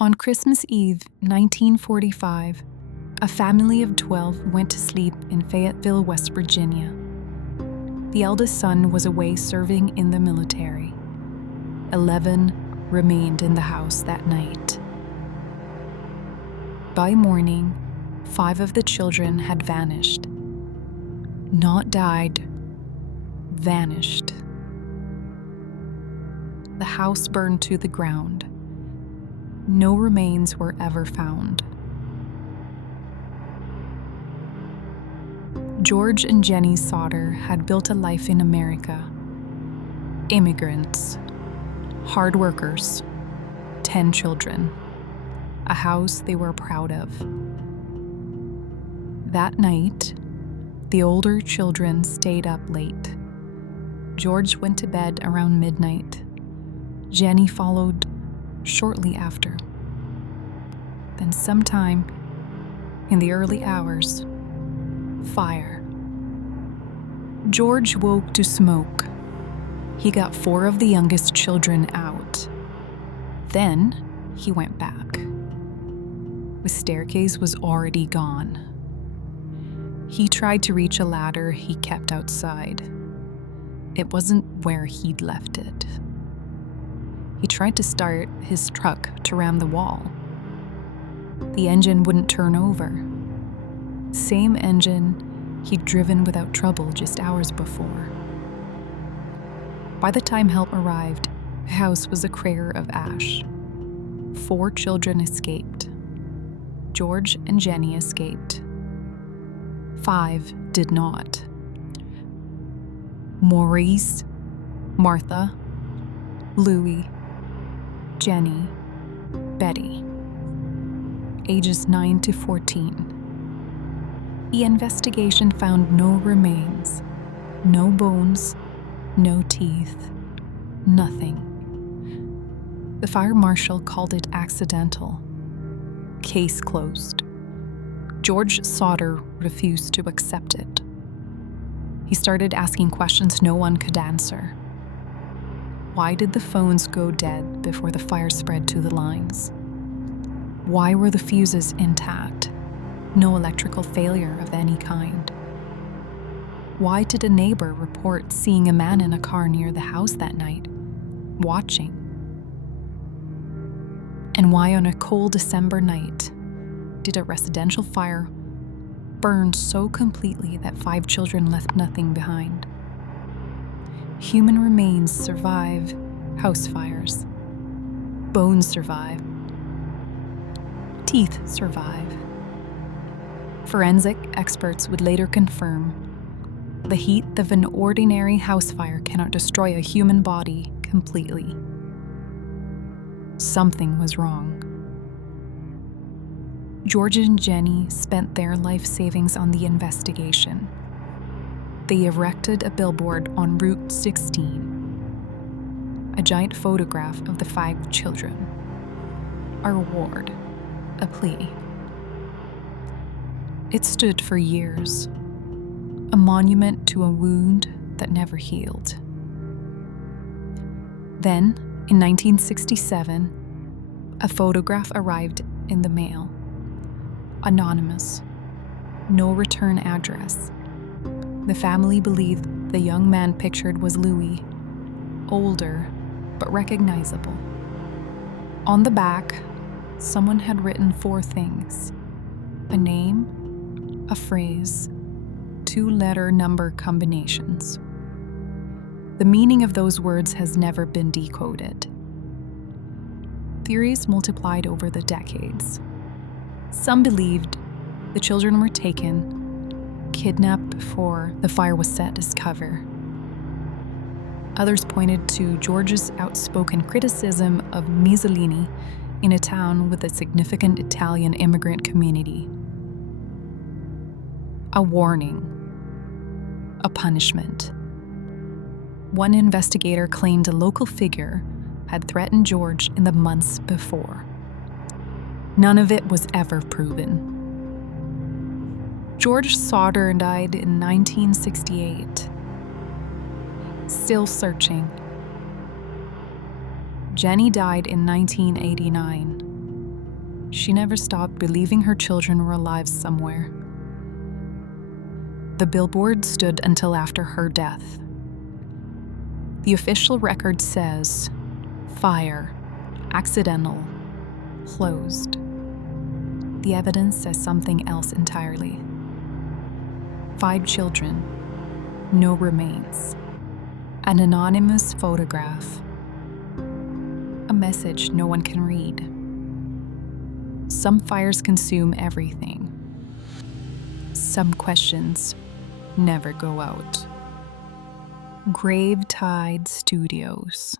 On Christmas Eve, 1945, a family of 12 went to sleep in Fayetteville, West Virginia. The eldest son was away serving in the military. 11 remained in the house that night. By morning, 5 of the children had vanished. Not died, vanished. The house burned to the ground. No remains were ever found. George and Jennie Sodder had built a life in America. Immigrants, hard workers, 10 children, a house they were proud of. That night, the older children stayed up late. George went to bed around midnight. Jennie followed shortly after. Then sometime in the early hours, fire. George woke to smoke. He got 4 of the youngest children out. Then he went back. The staircase was already gone. He tried to reach a ladder he kept outside. It wasn't where he'd left it. He tried to start his truck to ram the wall. The engine wouldn't turn over. Same engine he'd driven without trouble just hours before. By the time help arrived, the house was a crater of ash. 4 children escaped. George and Jennie escaped. 5 did not. Maurice, Martha, Louis, Jennie, Betty, ages 9 to 14. The investigation found no remains, no bones, no teeth, nothing. The fire marshal called it accidental. Case closed. George Sodder refused to accept it. He started asking questions no one could answer. Why did the phones go dead before the fire spread to the lines? Why were the fuses intact? No electrical failure of any kind. Why did a neighbor report seeing a man in a car near the house that night, watching? And why on a cold December night did a residential fire burn so completely that 5 children left nothing behind? Human remains survive house fires. Bones survive. Teeth survive. Forensic experts would later confirm the heat of an ordinary house fire cannot destroy a human body completely. Something was wrong. George and Jennie spent their life savings on the investigation. They erected a billboard on Route 16, a giant photograph of the 5 children, a reward, a plea. It stood for years, a monument to a wound that never healed. Then, in 1967, a photograph arrived in the mail. Anonymous, no return address. The family believed the young man pictured was Louis, older but recognizable. On the back, someone had written 4 things: a name, a phrase, 2-letter number combinations. The meaning of those words has never been decoded. Theories multiplied over the decades. Some believed the children were taken, kidnapped before the fire was set as cover. Others pointed to George's outspoken criticism of Mussolini in a town with a significant Italian immigrant community. A warning, a punishment. One investigator claimed a local figure had threatened George in the months before. None of it was ever proven. George Sodder died in 1968. Still searching. Jennie died in 1989. She never stopped believing her children were alive somewhere. The billboard stood until after her death. The official record says, "Fire, accidental, closed." The evidence says something else entirely. 5 children, no remains. An anonymous photograph. A message no one can read. Some fires consume everything. Some questions never go out. Gravetide Studios.